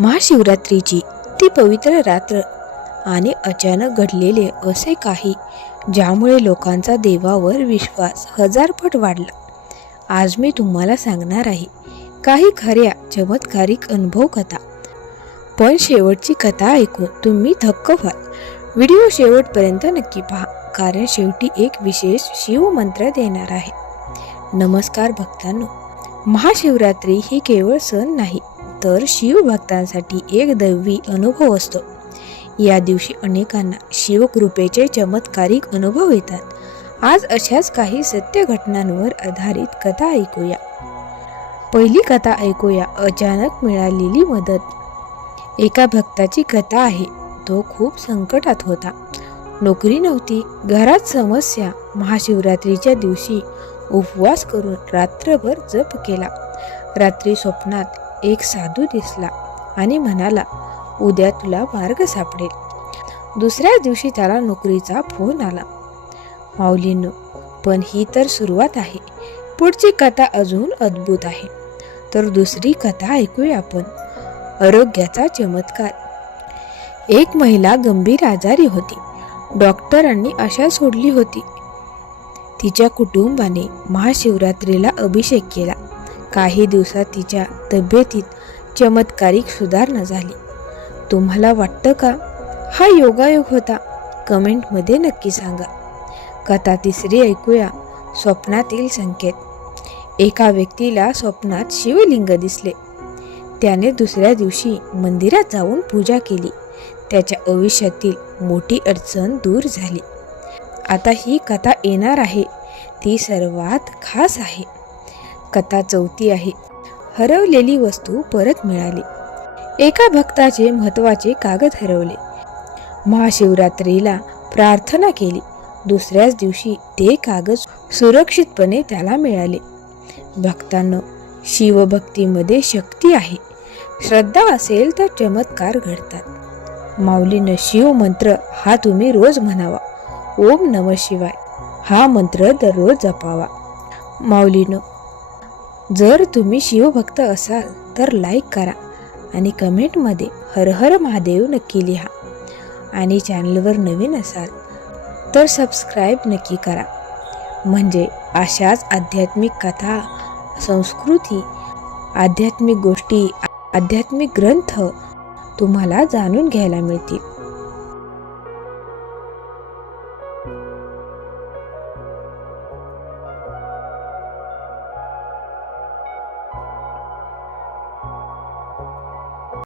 महाशिवरात्रीची ती पवित्र रात्र आणि अचानक घडलेले असे काही ज्यामुळे लोकांचा देवावर विश्वास हजारपट वाढला. आज मी तुम्हाला सांगणार आहे काही खऱ्या चमत्कारिक अनुभव कथा. पण शेवटची कथा ऐकून तुम्ही थक्क व्हाल. व्हिडिओ शेवटपर्यंत नक्की पहा, कारण शेवटी एक विशेष शिवमंत्र देणार आहे. नमस्कार भक्तांनो, महाशिवरात्री ही केवळ सण नाही तर शिवभक्तांसाठी एक दैवी अनुभव असतो. या दिवशी अनेकांना शिवकृपेचे चमत्कारिक अनुभव येतात. आज अशाच काही सत्य घटनांवर आधारित कथा ऐकूया. पहिली कथा ऐकूया, अचानक मिळालेली मदत. एका भक्ताची कथा आहे. तो खूप संकटात होता. नोकरी नव्हती, घरात समस्या. महाशिवरात्रीच्या दिवशी उपवास करून रात्रभर जप केला. रात्री स्वप्नात एक साधू दिसला आणि म्हणाला, उद्या तुला मार्ग सापडेल. दुसऱ्या दिवशी त्याला नोकरीचा फोन आला. माऊलींनो, पण ही तर सुरुवात आहे. पुढची कथा अजून अद्भुत आहे. तर दुसरी कथा ऐकूया आपण, आरोग्याचा चमत्कार. एक महिला गंभीर आजारी होती. डॉक्टरांनी आशा सोडली होती. तिच्या कुटुंबाने महाशिवरात्रीला अभिषेक केला. काही दिवसात तिच्या तब्येतीत चमत्कारिक सुधारणा झाली. तुम्हाला वाटतं का हा योगायोग होता? कमेंटमध्ये नक्की सांगा. कथा तिसरी ऐकूया, स्वप्नातील संकेत. एका व्यक्तीला स्वप्नात शिवलिंग दिसले. त्याने दुसऱ्या दिवशी मंदिरात जाऊन पूजा केली. त्याच्या आयुष्यातील मोठी अडचण दूर झाली. आता ही कथा येणार आहे ती सर्वात खास आहे. कथा चौथी आहे, हरवलेली वस्तू परत मिळाली. एका भक्ताचे महत्त्वाचे कागद हरवले. महाशिवरात्रीला प्रार्थना केली. दुसऱ्याच दिवशी ते कागद सुरक्षितपणे त्याला मिळाले. भक्तांनो, शिवभक्तीमध्ये शक्ती आहे. श्रद्धा असेल तर चमत्कार घडतात. माऊलीनं शिव मंत्र हा तुम्ही रोज म्हणावा. ओम नमः शिवाय हा मंत्र दररोज जपावा. माऊलीनं, जर तुम्ही शिवभक्त असाल तर लाईक करा आणि कमेंटमध्ये हर हर महादेव नक्की लिहा. आणि चॅनलवर नवीन असाल तर सबस्क्राईब नक्की करा. म्हणजे अशाच आध्यात्मिक कथा, संस्कृती, आध्यात्मिक गोष्टी, आध्यात्मिक ग्रंथ तुम्हाला जाणून घ्यायला मिळतील.